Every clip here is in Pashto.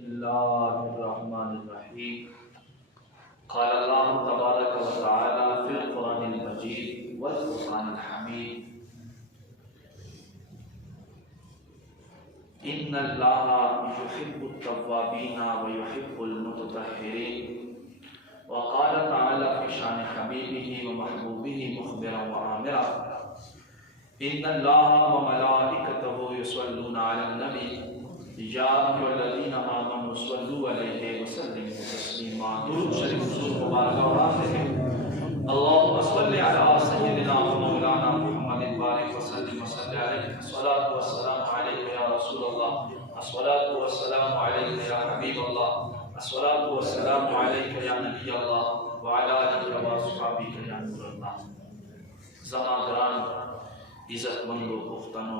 बिस्मिल्लाहिर्रहमानिर्रहीम। क़ाल अल्लाहु तबारक व तआला फ़िल क़ुरानिल मजीद वल फ़ुरक़ानिल हमीद। इन्नल्लाहा युहिब्बुत तव्वाबीना व युहिब्बुल मुततह्हिरीन। व क़ाल तआला फ़ी शानि हबीबिही व महबूबिही मुख़बिरन व आमिरा। इन्नल्लाहा व मलाइकतहु युसल्लूना अलन नबी या अय्युहल्लज़ीना आमनू सल्लू अलैहि व सल्लिमू तस्लीमा। दुरूद शरीफ हुज़ूर मुबारक और आखिर अल्लाहुम्मा सल्लि अला सय्यिदिना व मौलाना मुहम्मदिन बारिक व सल्लिम व सल्लि अलैहि। अस्सलातु वस्सलामु अलैका या रसूलल्लाह, अस्सलातु वस्सलामु अलैका या हबीबल्लाह, अस्सलातु वस्सलामु अलैका या नबियल्लाह व अला आलिका व अस्हाबिका या नूरल्लाह। ज़मादान इज़्ज़तमंदो पुख्तनो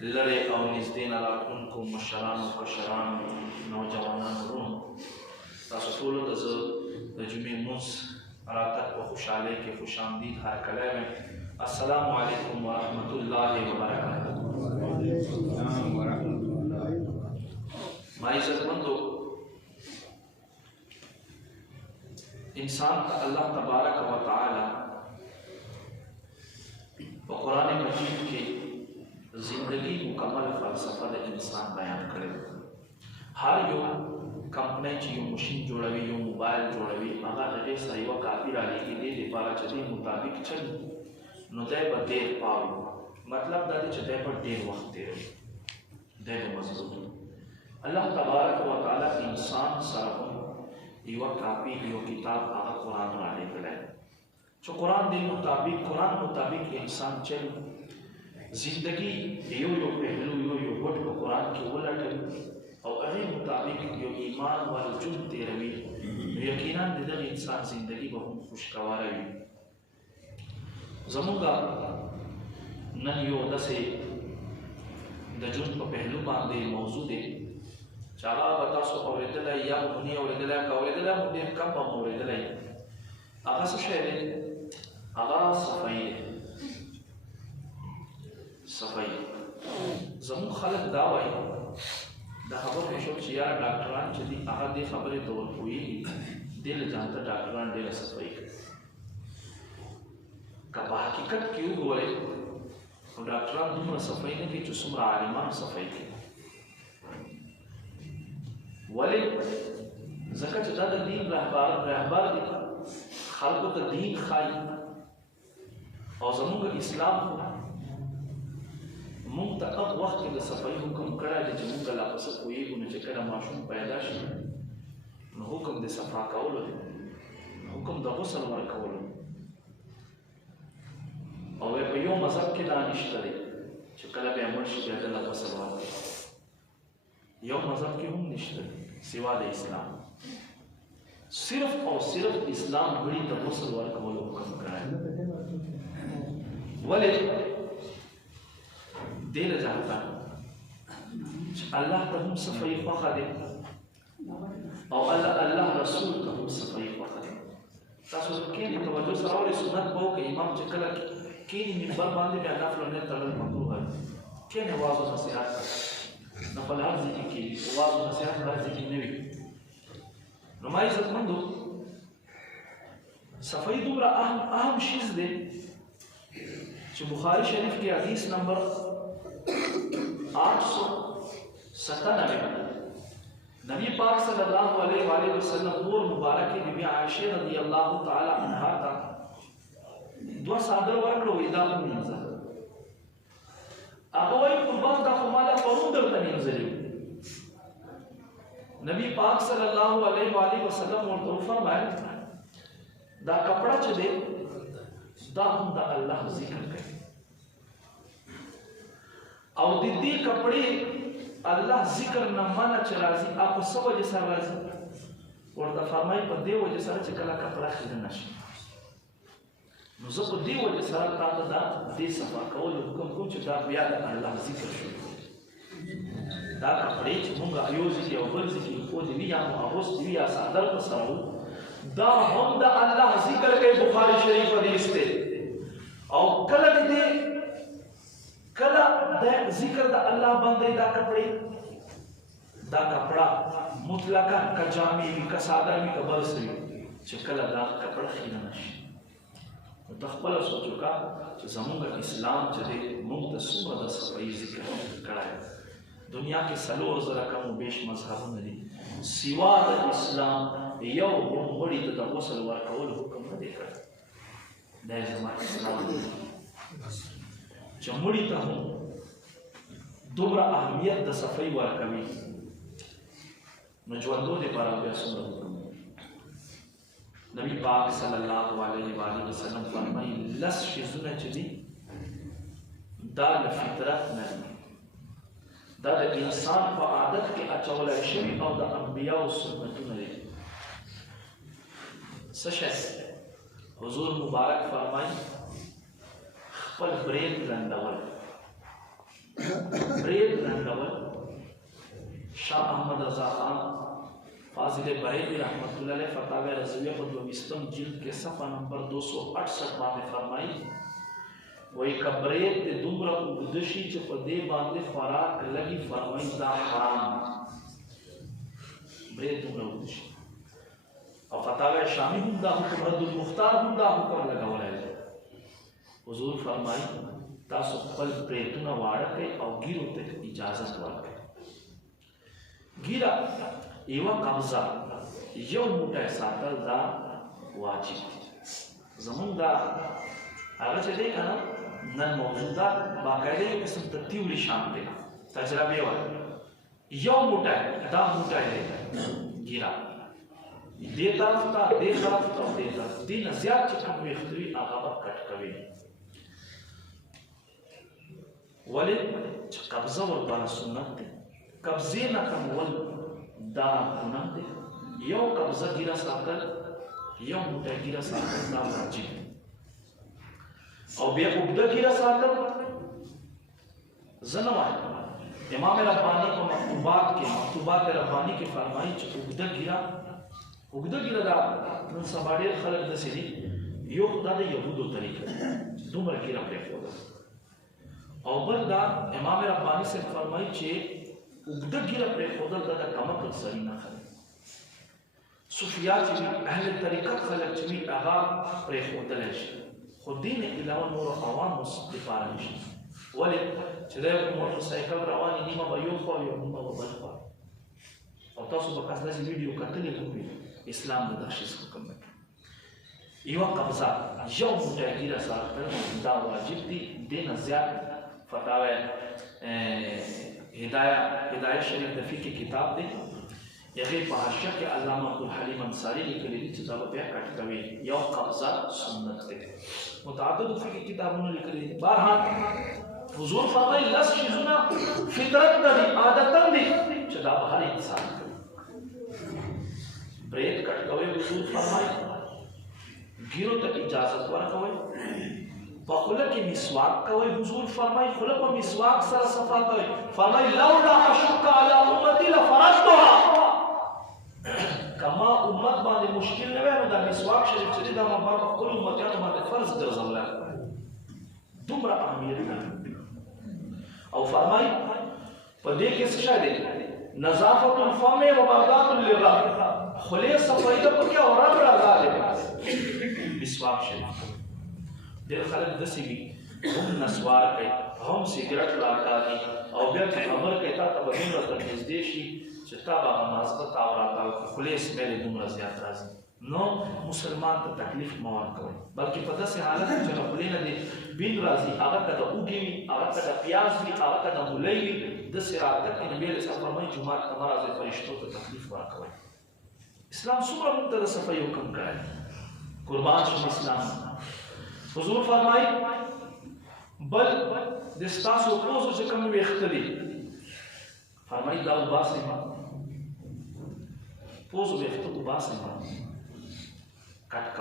लड़े और निज़दीन रातुन को मशरान व फशरान नौजवानान रूम तासुल द जुमे मुस रातक व खुशाले के खुशामदीद हर कले में अस्सलामु अलैकुम व रहमतुल्लाहि व बरकातुहू। माई इज़्ज़तमंदो, इंसान का अल्लाह तबारक व तआला व कुरान मजीद के जिंदगी मुकम्मल फ़लसफ़ा द इंसान बयान करे। हर यो कंपनी ची यो मशीन जोड़वी, यो मोबाइल जोड़वी, अगर दे सहीवा काफी डाली की दे पारा चली मुताबिक चल नुदय पर देर पाओ, मतलब दादी चदे पर देर वक्त देर दे मजबूत। अल्लाह तबारक व तआला इंसान सरफ यो काफी यो किताब आगा कुरान डाले गए जो कुरान दे मुताबिक इंसान चल जिंदगी यो यो पहलू यो वट को कुरान के उलट और अरे मुताबिक यो ईमान वाल जुन तेरवी यकीनन दिदर इंसान जिंदगी बहुत खुशगवार है। जमुगा नन यो दसे दजुन को पहलू बांधे मौजूद है चाला बता सो और इधर या मुनी और इधर का और इधर मुझे कम और इधर आगा से शेर आगा सफाई जमू खलक दावाई दा खबर पेशो चिया डॉक्टरान चली आगा दे खबरें तो हुई दिल जानता डॉक्टरान दे सफाई का हकीकत क्यों बोले और डॉक्टरान दूसरा सफाई ने की जो सुमरा आलिमान सफाई की वाले ज़का चदा दीन रहबर दी खालको का दीन खाई और जमूगा इस्लाम मुंग तक वक्त के सफाई हुक्म करा दे जमूगा लापस कोई गुने चकरा माशूम पैदा श न हुक्म दे सफा कौलो हुक्म द गुस्ल वर कौलो और वे पे यो मज़हब के दानिश करे चकला पे अमर श पे लापस वर यो मज़हब के हम निश्चित सिवा दे इस्लाम सिर्फ और सिर्फ इस्लाम बड़ी द गुस्ल वर कौलो हुक्म करा वले दिल जाता अल्लाह का हम सफाई ख्वाह दे और अल्लाह रसूल का हम सफाई ख्वाह दे तासो के नि तवज्जो सरावले सुन्नत को के इमाम चकला के नि मिंबर बांधे में अल्लाह फलने तलल मकरूह है के ने वाज़ नसीहत नफल हर जिकी की वाज़ नसीहत हर जिकी नहीं नुमाई इज़्ज़तमंदो सफाई दूरा अहम चीज़ दे जो बुखारी शरीफ के हदीस नंबर 897 नबी पाक सल्लल्लाहु अलैहि वसल्लम और मुबारक बीबी आयशा रज़ियल्लाहु ताला अन्हा का दो सादर वर्कलो इदा मुनज़र अगोई कुर्बान का खुमाला परुंदर तनीज़री नबी पाक सल्लल्लाहु अलैहि वसल्लम और तोफा में दा कपड़ा चले दा हम दा अल्लाह जिक्र करे और दीदी कपड़े अल्लाह जिक्र न माना चराजी आप सब जैसा राजी और दा फरमाई पर देव जैसा चकला कपड़ा खरीद नशी मुझको देव जैसा ताकत दा दे सफा कौल हुक्म कुछ दा बिया अल्लाह जिक्र शुरू दा कपड़े मुंगा योजी के ओबरजी की को दिया अबोस दिया सादर को सराउ दा हम दा अल्लाह जिक्र के बुखारी शरीफ हदीस थे और कल दे कला जिक्र दा अल्लाह बंदे दा कपड़े دا کپڑا مطلقاً کا جامع وی کا ساده وی کا بل سوی چې کله دا کپڑا خیره نشي نو تخپل سوچو کا چې زموږ اسلام چې موږ ته څومره د صفایي ذکر کړای دنیا کې سلور زره کم و بیش مذهبونه دي سوا د اسلام یو غړي ته د غسل ورکول حکم نه دی کړی دا زموږ اسلام دی چې مړي ته هم دومره اهمیت د صفایي ورکوي نو ژوندو دپاره بیا څومره حکم نبی پاک صلی الله علیه و آله وسلم فرمایي لس شیزونه چې دي دا د فطرت نه دي دا د انسان په عادت کې اچولی شوي او د انبیاو سنتونه دي څه شی حضور مبارک فرمایي خپل برید لنډول شاه احمد رضا خان فاضل بریلی رحمت اللہ علیہ فتاوی رضویہ خود ویستم جلد کے صفحہ نمبر 268 باندې فرمائی وہی کبریت تے دومرا اگدشی چه پا دے باندے فراق لگی فرمائی دا حرام بریت دومرا اگدشی اور فتاوی شامی ہم دا حکم رد المختار ہم دا حکم لگا ولی حضور فرمائی تاسو خپل بریتونا وارا کئی او گیرو تک اجازت ورکئی گیرا ایوہ قبضہ یو موٹا ساتل دا واجب زمون دا آگا چلے کنا نن موضوع دا باقاعدہ یو قسم تتیولی شام دے تجربے والا یو موٹا ہے دا موٹا ہے گیرا دے طرف تا دے طرف تا دے طرف دین زیاد چکم ویختوی آگا با کٹ کوئی ولی قبضہ وربانا سنت دے قبضے نکم ول دا گناہ دے یو قبضہ گیرہ ساتل یو موٹا گیرہ ساتل دا واجب او بیا اگدہ گیرہ ساتل زنوائی امام ربانی کو مکتوبات ربانی کے فرمائی چا اگدہ گیرہ دا سباڑیر خلق دسی دی یو خدا دا یہودو طریقہ دومر گیرہ پلے خودا او بل دا امام ربانی سے فرمائی چے اگدہ گیرہ پر خودل دا کمکل سری نہ خلی صوفیاء چوی اہل طریقت خلق چوی اغا پر خودل ہے خود دین علاوہ نور عوام مصطفار نشی ولی چلے موٹر سائیکل روانی نیمہ با یو خوا یو نیمہ با بل خوا اور تاسو بکاس دا سی ویڈیو کتلی ہوئی اسلام دا دخشیز حکم میں ایوہ قبضہ یو متحگیرہ ساکتر دا واجب دی دین زیاد فتاوی ہدایہ شریف دفی کی کتاب دے یغی پہاشہ کے علامہ عبدالحلیم انصاری لکھے لی چیزا بیا کٹ کوئی یو قبضہ سنت دے متعدد دفی کی کتابوں نے لکھے لی بارہاں حضور فرمائی لس شیزونا فطرت دی عادتاً دی چدا بہر انسان کرو بریت کٹ کوئی حضور فرمائی گیرو تک اجازت ورکوئی فخلق کی مسواک کوئی حضور فرمائی خلق و مسواک سر صفا کوئی فرمائی لولا اشک علی امتی لفرشتها کما امت باندې مشکل نوے نو دا مسواک شریف چلی دا مبارک کل امتیان باندې فرض درز اللہ دومرا اہمیت او فرمائی پدے کس شاید نظافت الفم و بردات للرب خلی صفائی دا پکیا اور رب را غالب مسواک شریف دیر خلق دسی بھی ہم نسوار کئی ہم سگرٹ لاتا دی او بیت خبر کئی تا تا بدون رتا نزدیشی چتا با مناسبت آوراتا خلیس میلے دون رضیات رازی نو مسلمان تا تکلیف موان کوئی بلکہ پتہ سے حالت چلو خلینا دی بین رازی آغا کتا اوگی وی آغا کتا پیاز وی آغا کتا ملی وی دس راتت کی نبی علیہ السلام فرمائی جماعت تمرازی فرشتو تا تکلیف موان کوئی اسلام سورا مقتدر صفحی حکم کرے قربان شم اسلام حضور فرمائی بل دستاسو پوزو چکم ویختلی فرمائی دا باسی ما پوزو ویختو باسی ما کٹ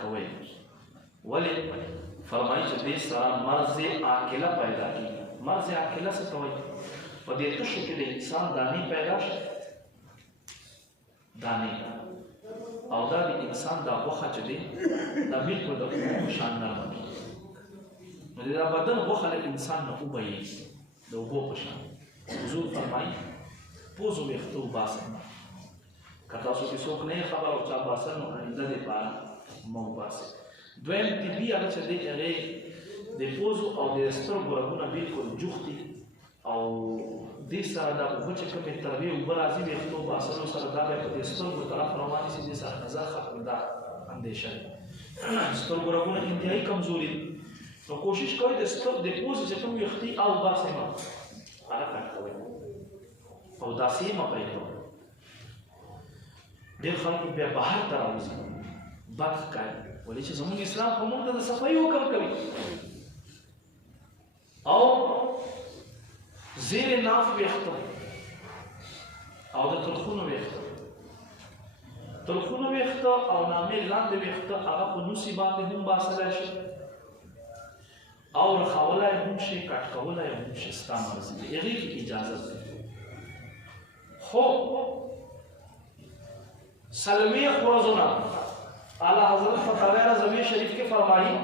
کوئی ولی فرمائی چا دے سارا مرض آکلہ پیدا کی مرض آکلہ سے کوئی و دیتو شکل انسان دانی پیدا شد دانی او دا دی انسان دا وخا چه دی دا بالکل دا اوبو شان نرمه نو دا بدن وخا لک انسان نا اوبایی دا اوبو پشان حضور فرمایي پوزو ویښته وباسئ که تاسو کې څوک نه خبر او چا باسه نو آینده دپاره مه وباسئ. دویم طبي هغه چې دی هغې د پوزو او د سترګو رګونه بلکل جوخت دي او دې سره دا اوبه چې کومې تروې اوبه راځي ویښتو باسلو سره دا بیا په دې سترګو طرف روانې شي دې سره نظر ختم دا اندېښه ده. سترګو رګونه انتهایي کمزوري دي نو کوشش کوئ د پوزې چې کوم ویښتې او باسئ مه هغه کټ کوئ او داسې یې مه پرېږدئ. ډېر خلکو بیا بهر ته راوځي بد ښکاري ولې چې زموږ اسلام خو موږ ته د صفایي حکم کوي او زیر ناف ویښته او د تلخونو ویښته او نامې لاندې ویښته هغه په نوسي باندې هم باسلی شي او رخولی هم شي کټ کولی هم شي ستا مرضي دی هغې کې اجازه ده. خو څلوېښت ورځو نه اعلی حضرت فتاوی رضویه شریف کې فرمایي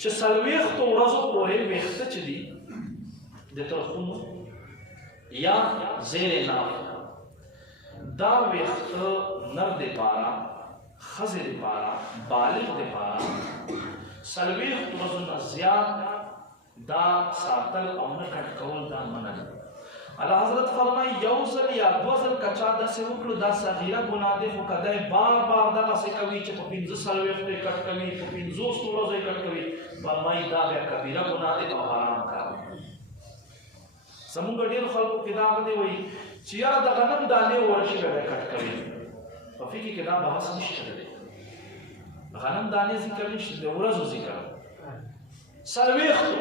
چې څلوېښتو ورځو پورې ویښته چې دي د تلخونو یا زیر ناف دا ویښته نر دپاره ښځې دپاره بالغ دپاره څلوېښت ورځو نه زیات دا ساتل او نه کټ کول دا منع ده. اعلی حضرت فرمایي یو ځل یا دوه ځل که چا داسې وکړو دا صغیره ګناه دی خو که دی بار بار دغسې کوي چې په پنځه څلوېښتو یې کټ کوي په پنځوسو ورځو یې کټ کوي فرمایي دا بیا کبیره ګناه دی او حرام کار دی. زمونږ ډېرو خلکو کې دا هغه دی وایي چې یاره د غنم دانې ورشي به کټ کوي په فقې کې دا بحث نشته دی. غنم دانې ذکر نشته د ورځو ذکر څلوېښتو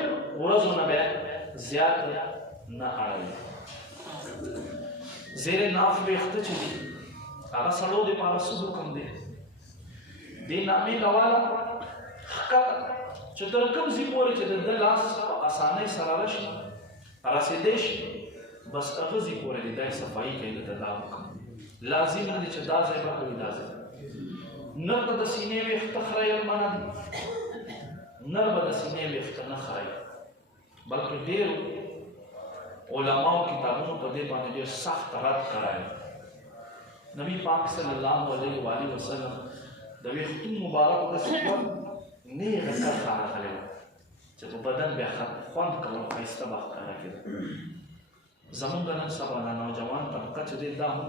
ورځو نه بیا زیات نه اړوي. زیر ناف ویښته چې دي هغه سړو دپاره څه حکم دی دې نامې نواله ښکته چې تر کوم ځای پورې چې د ده لاس په اسانۍ سره راشي رسېدی شي بس هغه ځای پورې د دی صفایي کوي د ده دا حکم لازم نه دی چې دا ځای به کوي دا ځای نر به د سینې ویښته خریل منع دي نر به د سینې ویښته نه خري بلکې ډېرو علماء کتابونو په دې باندې ډېر سخت رد کړی. نبی پاک صلی الله علیه و آله وسلم د ویښتو مبارکو داسې نیغه کرښه راغلې وه چې په بدن بیا خوند کول ښایسته به ښکاره کېده. زمونږ نن سبا د نوجوان طبقه چې دی دا هم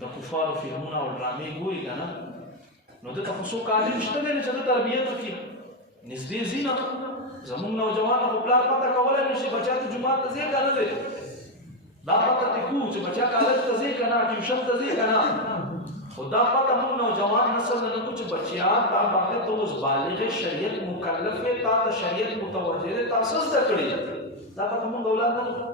د کفارو فلمونه او ډرامې ګوري که نه نو دته خو څوک عالم شته دی چې د تربیت وکړي نږدې ځي نه زمونږ نوجوانو خو پلار پته کولی نه شي بچا ته جومات ته ځې که نه دی دا پته ترې کوو چې بچا کالج ته ځې که نه ټیوشن ته ځې که نه خو دا پته موږ نوجوان نسل نه لګو چې بچیا تا باندې ته اوس بالغ شریعت مکلف دی تا ته شریعت متوجه دی تا څه زده کړي دا پته موږ اولاد نه لګو.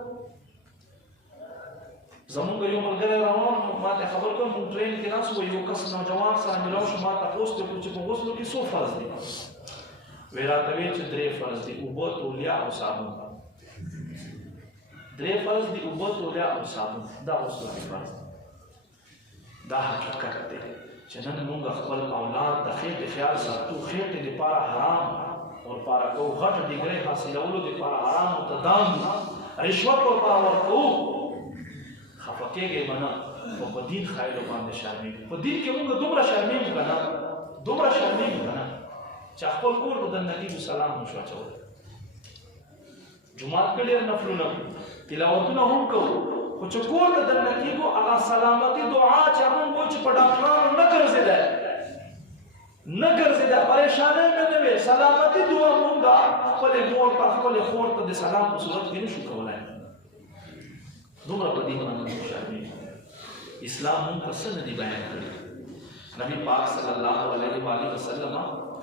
زمونږ یو ملګری روان ما ته خبر کړ موږ ټرین کې ناست وو یو کس نوجوان سره میلاو شو ما تپوس ته وکړو چې په غسلو کې څو فرض دي وی راته ویل چې 3 فرض دي اوبه تولیه او صابون 3 فرض دي اوبه تولیه او صابون دا غسلو کې فرض دا حقیقت دی چې نن موږ خپل اولاد د خېټې خیال ساتو خېټې دپاره حرام ورپاره کوو غټه ډګرۍ حاصلولو دپاره حرام متدام رشوت ورپاره ورکوو خفه کېږئ به نه خو په دین خایلو باندې شرمېږو په دین کې موږ دومره شرمېږو که نه دومره شرمېږو که نه چې خپل کور ته د نبي سلام نشو اچولی جومات کې ډېر نفلونه تلاوتونه هم کوو خو چې کور ته دننه کېږو هغه سلامتي دعا چې موږ وایو چې په ډاکټرانو نه ګرځېدی پریشانۍ مې نه وې سلامتي دعا موږ خپلې مور ته خپلې خور ته د سلام په صورت کې نشو کولی دومره په دین باندې موږ شرمېږو. اسلام موږ ته څه نه دي بیان کړي. نبی پاک صلی الله علیه و آله وسلم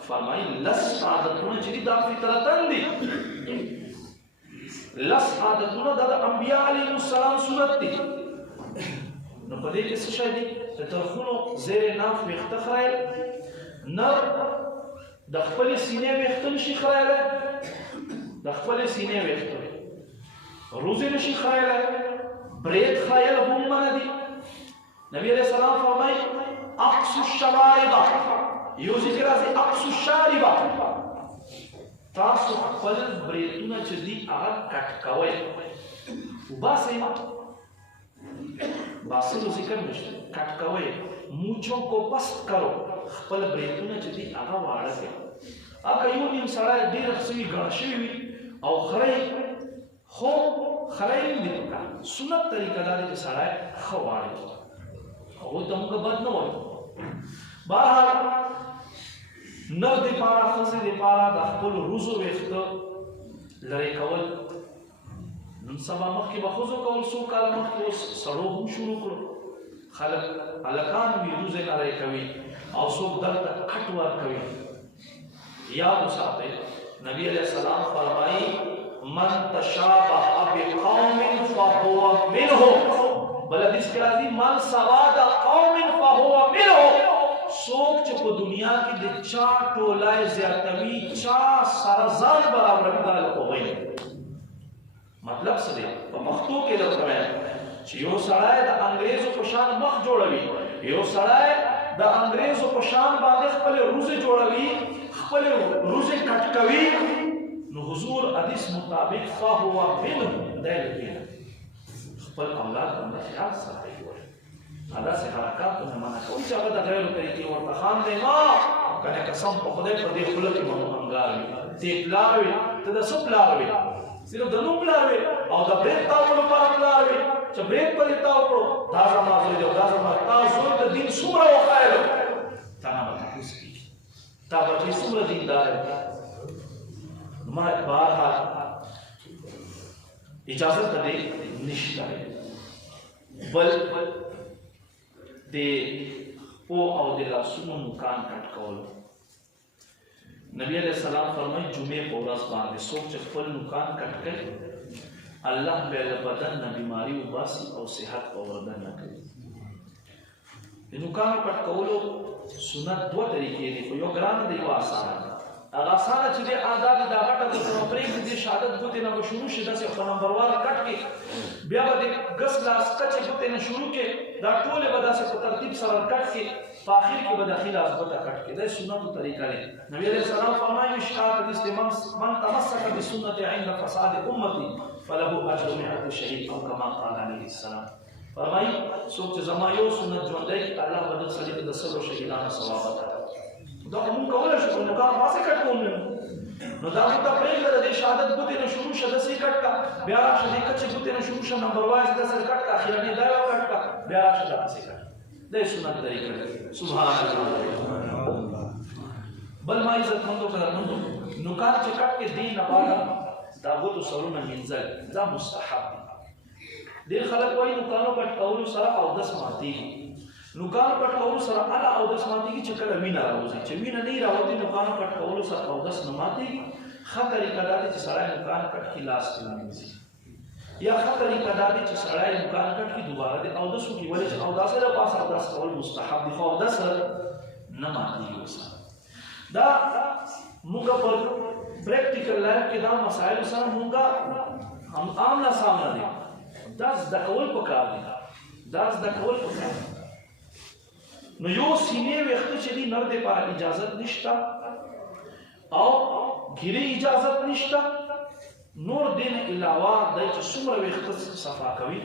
فرمایي لس عادتونه چې دي دا فطرتن دي لس عادتونه دا د انبیاء علیهم السلام سنت دي نو په دې کې څه شی دي د ترخونو زیر ناف ویښته خریل نر د خپلې سینې ویښته نشي خریلی د خپلې سینې ویښته روزې نشي خریلی برید خریل هم منع دي. نبی علیه السلام فرمایي اقص الشوارب یو ذکر راځي اقص الشارب تاسو خپل بریتونه چې دي هغه کټ کوئ وباسئ باسلو ذکر نشته کټ کوئ موچوں کو پست کرو خپل بریتونه چې دي هغه واړه کړئ اګه یو نیم سړی ډېر سوي ګڼه شوي وي او خرۍ خو خرۍ نه دي پکار سنت طریقه دا دی چې سړی ښه واړه کړي هغو ته موږ بد نه وایو بهرحال نر دپاره ښځې دپاره د خپلو روزو ویښته لرې کول نن سبا مخکې به ښځو کول څو کاله مخکې اوس سړو هم شروع کړو خلک هلکان وي روزې لرې کوي او څوک دلته کټ ورکوي یاد وساتئ نبی علیہ السلام فرمایي من تشابه بقوم فهو منهم بل حدیث کې راځي من سواد قوم فهو منهم څوک چې په دنیا کې د چا ټولای زیاتوي چا سره ځان برابروي دا له هغوی مطلب څه دی په پښتو کې درته وایم چې یو سړی د انګریزو په شان مخ جوړوي یو سړی د انګریزو په شان باندې خپلې روزې جوړوي خپلې روزې کټ کوي نو حضور حدیث مطابق فهو منهم دی لکې خپل اولاد باندې خیال ساتي هذا سه حرکاتونه معنا کوي چې هغه د غیرو طریقې ورته خان دی ما کنه قسم په خدای په دې خلک کې مو انګار وي تی پلاوي ته د سپ پلاوي صرف د نوم پلاوي او د بریک تاولو لپاره پلاوي چې بریک په دې تاو کړو دا زما زوی دی دا زما تاسو د دین څومره وخایلو تا نه به تاسو کې تا به څومره دیندار ما بهرحال اجازه ته نشته بل د پو او د لاسونو نوکان کټ کولو نبی علیہ السلام فرمایي جمعې په ورځ باندې څوک چې خپل نوکان کټ کوي الله به له بدن نه بیماري وباسي او صحت په ورده نه کوي د نوکانو کټ کولو سنت دوه طریقې دي خو یو ګرانه دی یو اسانه ده هغه اسانه چې د آداب د غټه د پرېږدي د شهادت ګوتې نه به شروع شي داسې په نمبرواره کټ کې بیا به د ګس لاس کچې ګوتې نه شروع کې دا ټولې به داسې په ترتیب سره کټ کې په آخر کې به داخل لاس ګوته کټ کې دا سنتو طریقه دی نبی علیہ السلام فرمایي مشکات حدیث من تمسک بسنت عند فساد امتی فله اجر مئة شهید او کما قال علیه السلام فرمایي څوک چې زما یو سنت ژوندی کړي الله به دغه سړي ته د سلو شهیدانو ثواب ورکړي دا موږ کولی شو نو کار پاسې کټ کوو نو دا موږ ته پرېږده د دې شهادت ګوتې نه شروع شه داسې کټ کا بیا راشه دې کچې ګوتې نه شروع شه نمبر وایز داسې کټ کا اخرني دا یو کټ کا بیا راشه داسې کټ دا سنت طریقه ده سبحان الله بل ما عزتمندو قدرمندو نوکان چې کټ کې دې نه بعد دا ګوتو سرونه مینځل دا مستحب دي ډېر خلک وایي نوکانو کټ کولو سره اودس ماتېږي نوکانو کټ کولو سره اله اودس ماتېږي چې کله وینه راوځي چې وینه نه راوځي نوکانو کټ کولو سره اودس نه ماتېږي ښه طریقه دا ده چې سړی نوکان کټ کې لاس کې ونیسي یا ښه طریقه دا ده چې سړی نوکان کټ کې دوباره د اودس وکړي ولې چې اودس د پاسه اودس کول مستحب دي خو اودس نه ماتېږي ورسره دا موږ پر پریکټیکل لایف کې دا مسایل سره موږ هم آمنا سامنا دي دا زده کول پکار دي دا زده کول پکار دي نو یو سینې ویښته چې دي نر دپاره اجازت نشته او ګیرې اجازت نشته نور دې نه علاوه دی چې څومره ویښته صفا کوي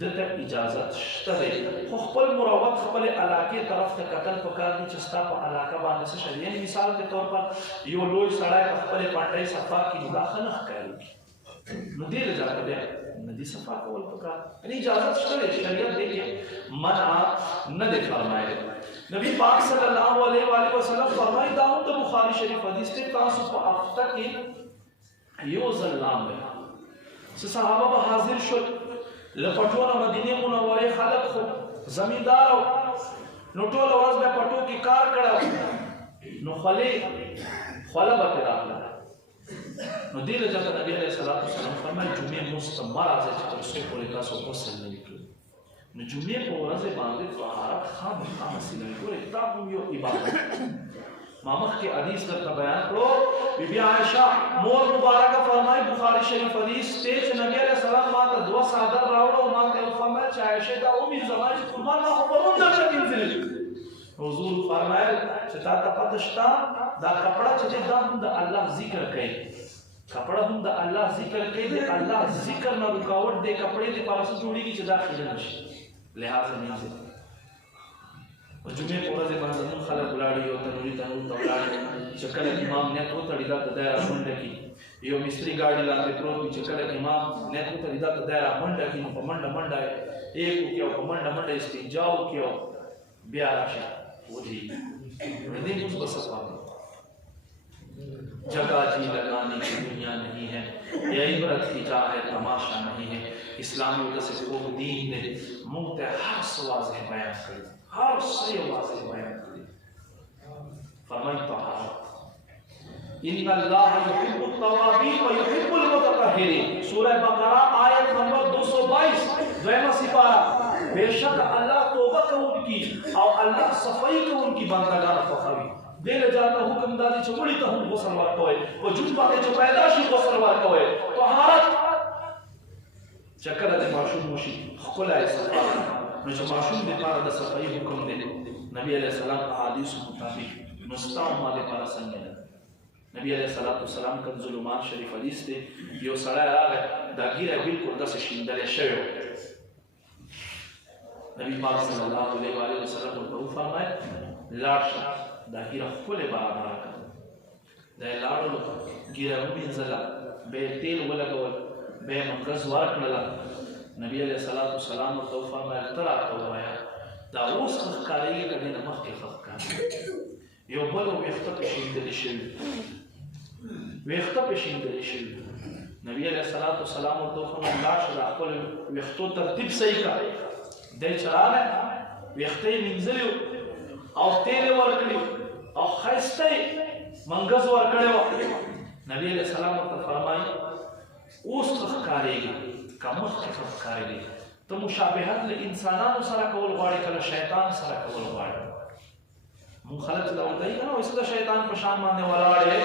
دته اجازت شته دی خو خپل مروت خپل علاقې طرف ته کتل پکار دي چې ستا په علاقه باندې څه شی یعنې مثال کے طور پر یو لوی سړی په خپلې پټۍ صفا کړي دا ښه نه ښکاري نو دې لپاره بیا ندی صفا کول پکار یعنی اجازت شته شریعت دې کې منع نه دی فرمایلی نبی پاک صلی الله علیه و آله وسلم فرمایي دا هم د بخاری شریف حدیث دی تاسو په هفته کې یو ځل لامبئ صحابه به حاضر شول له پټونه مدینې منورې خلک خو زمیندار نو ټول ورځ به پټو کې کار کړی نو خوله به پرې راغله نو دې له ځکه نبی علیه السلام فرمایي جمعې لمونځ ته مه راځئ چې تر څو پورې تاسو غسل نه وي کړی نو جمعې په ورځ باندې طهارت خامخا حاصله وي ګورئ دا هم یو عبادت ما مخکې حدیث درته بیان کړو بیبي عایشه مور مبارکه فرمایي بخاري شریف حدیث دی چې نبی علیه السلام ما ته 2 څادر راوړه او ما ته وفرمایل چې عایشه دا ومې زما چې قربان ما خو پرون درته مینځلي حضور فرمایل چې تا ته پته شته دا کپړه چې دی دا هم د الله ذکر کوي कपड़ा हम द अल्लाह जिक्र के दे अल्लाह जिक्र न रुकावट दे कपड़े दे पास जोड़ी की जदा खिल नशे लिहाज नहीं से और जुमे पूरा से बंद खला बुलाड़ी हो तनूरी तनूर तबलाड़ी चक्कर इमाम ने तो तड़ीदा दायरा मंड की यो मिस्त्री गाड़ी लाते प्रो की चक्कर इमाम ने तो तड़ीदा दायरा मंड की मंड मंड है एक क्यों मंड मंड इस्तिजाओ क्यों ब्याशा वो जी नहीं कुछ बस पाओ जगह जी लगाने की दुनिया नहीं है, ये इबरत की जा है, तमाशा नहीं है। इस्लामी वजह से वो दीन ने मुंह हर वाज़ेह बयान करी, हर सही वाज़ेह बयान करी। फरमाई तहारत इन्नल्लाह युहिब्बुत तवाबीन व युहिब्बुल मुततहिरीन। सूरह बकरा आयत नंबर 222 दुइमा सिपारा। बेशक अल्लाह तौबा कबूल की और अल्लाह सफाई को उनकी बंदगान फखरी देले जाता हुक्म दादी चुड़ी तो हम गुस्ल वार कोए वो जुट बातें जो पैदाशी गुस्ल वार कोए तहारत चक्कर दे माशूम मुशी खुला है सफा न जो माशूम दे पार द सफाई हुक्म दे नबी अलैहि सलाम का हदीस मुताबिक मुस्ताम माले पारा संगे नबी अलैहि सलातु सलाम का जुलुमात शरीफ हदीस दे यो सड़ा आ गए दागिर बिल्कुल दस शिंदले शयो नबी पाक सल्लल्लाहु अलैहि वसल्लम को फरमाए लाश दागिरा खुले बराबर कर दे लाड़ो गिरा मुबिन जला बे तेल वला गवल बे मंगज वार कला नबी अलैहि सलातु सलाम तो फरमाया तरा तो आया दा उस खकारी के दिन मख के खकार यो बलो व्यक्त पेशिंद दिशल व्यक्त पेशिंद दिशल नबी अलैहि सलातु सलाम तो फरमाया लाश ला खुले व्यक्तो तरतीब सही का दे चला व्यक्ते मिंजलियो और तेरे वर्कड़ी और खस्ते मंगज वर्कड़े नबी अलैहि सलाम तो फरमाई उस खकारेगी कमत के खकारेगी तो मुशाबहत ले इंसानान सरा कवल गाड़ी कल शैतान सरा कवल गाड़ी मुखलत लौटई ना इसलिए शैतान पशान मानने वाला है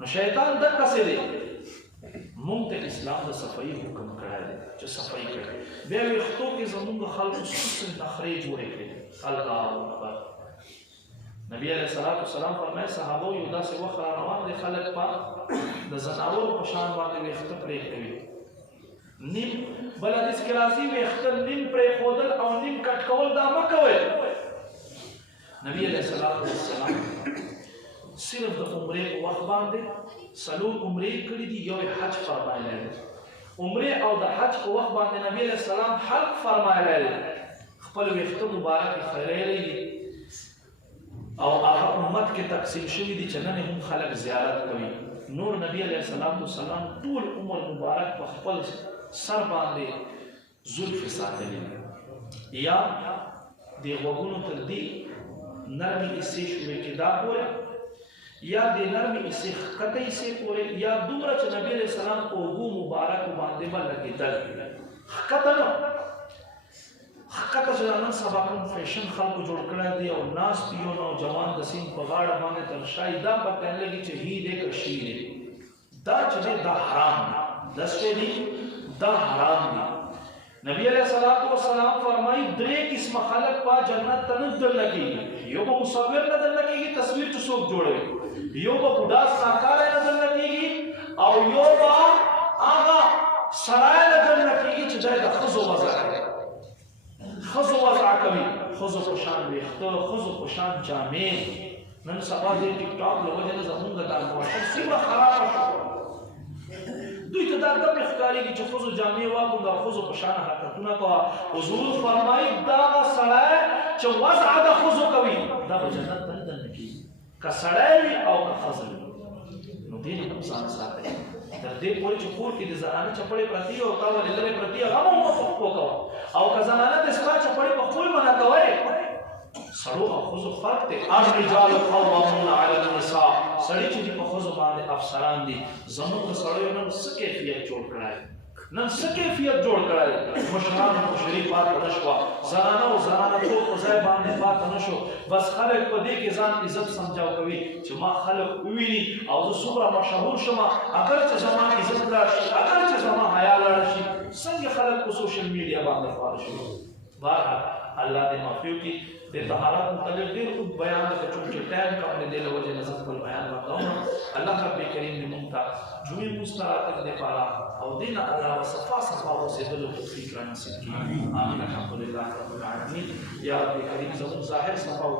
न शैतान दक कसे दे मुंते इस्लाम द सफाई हुक्म करा दे जो सफाई करे बे वक्तों के जमुन खल्क सुस तखरीज हो रहे अल्लाह अकबर नबी अलैहि सलातु सलाम फरमाए सहाबो युदा से वो खरावान दे खलक पा द जनावर पशान वाले वक्त प्रे करी निम बल हदीस के राजी वक्त निम प्रे खोदल और निम कटकवल दामा कवे नबी अलैहि सलातु सलाम सिर्फ द उम्रे को वक्त बांधे सलूल उम्रे करी दी यो हज फरमाए उम्रे और द हज को वक्त बांधे नबी अलैहि सलाम हज फरमाए खपल वक्त मुबारक खैर रही और आहा उम्मत के तकसीम शुवी दी चनन हम खलक ज़ियारत करी नूर नबी अलैहि सलाम तूल उम्र मुबारक पर खपल सर बांधे जुल्फ साथे ले या दे वगुन तर दी नरमी इसे शुवे के दा पूरे या दे नरमी इसे कतई से पूरे या दूमरा च नबी अलैहि सलाम को गु मुबारक बांधे बल लगे दल कतनो हक़त जनाना सबकन फैशन खाल को जोड़ कर दिया और नास पियो नौजवान दसीम पगाड़ मांगे तरशाई दा पतन लगी चाहिए दे कशीरे दा चले दा हराम दस्ते दी दा हराम दी नबी अलैहि सलातु व सलाम फरमाई दे किस्म खलक पा जन्नत तनदल लगेगी यो को मुसव्विर नजर लगेगी तस्वीर तो सोक जोड़े यो को बुढ़ा साकार नजर लगेगी और यो बा आगा सराय नजर लगेगी चजाए दा खजो वज़ा खजो वज़ा कभी खजो पशान बेख्तो खजो पशान जामे नन सबा दे टिकटॉक लोगों ने जमून का दाम हुआ सिवा खराब दुई तदार का इख्तियारी की खजो जामे वा बुंदा खजो पशान हरकतुना का हुजूर फरमाई दा सड़ाए च वज़ा दा खजो कभी दा जन्नत तंदन की का सड़ाई और का खजो नो दिन नुकसान साथ है दे पूरे चुपूर की ज़राना चपड़े प्रति और का वाले लगे प्रति हम को का और का ज़राना इसका चपड़े को फूल बना का है सड़ो का खुद फर्क थे अर्रिजाल क़व्वामून अला निसा सड़ी चीज़ को खुद बांधे अफसरान दी ज़मीन को सड़ो न सके फियत जोड़ कराए न सके फियत जोड़ कराए मुशरान मुशरी बात नशवा ज़राना तो ज़ाय बांधे बात नशो बस खलक को दे के जान इज्जत समझाओ कभी जमा खलक उईनी और सुबह मशहूर शमा अगर च जमा इज्जत राशि अगर च जमा हया राशि संग खलक को सोशल मीडिया बांधे फारशी बारहा الله دې معافي وکړي. د طهارت متعلق ډېر خوب بیان دی چونکې ټایم کم دی له وجې نه زه خپل بیان وکړم. الله رب کریم دې موږ ته جمعې مستراتب دپاره او دې نه علاوه صفا اوسېدلو توفیق رانصیب کړي. آمین. الحمدلله رب العالمین. یا رب کریم زموږ ظاهر صفا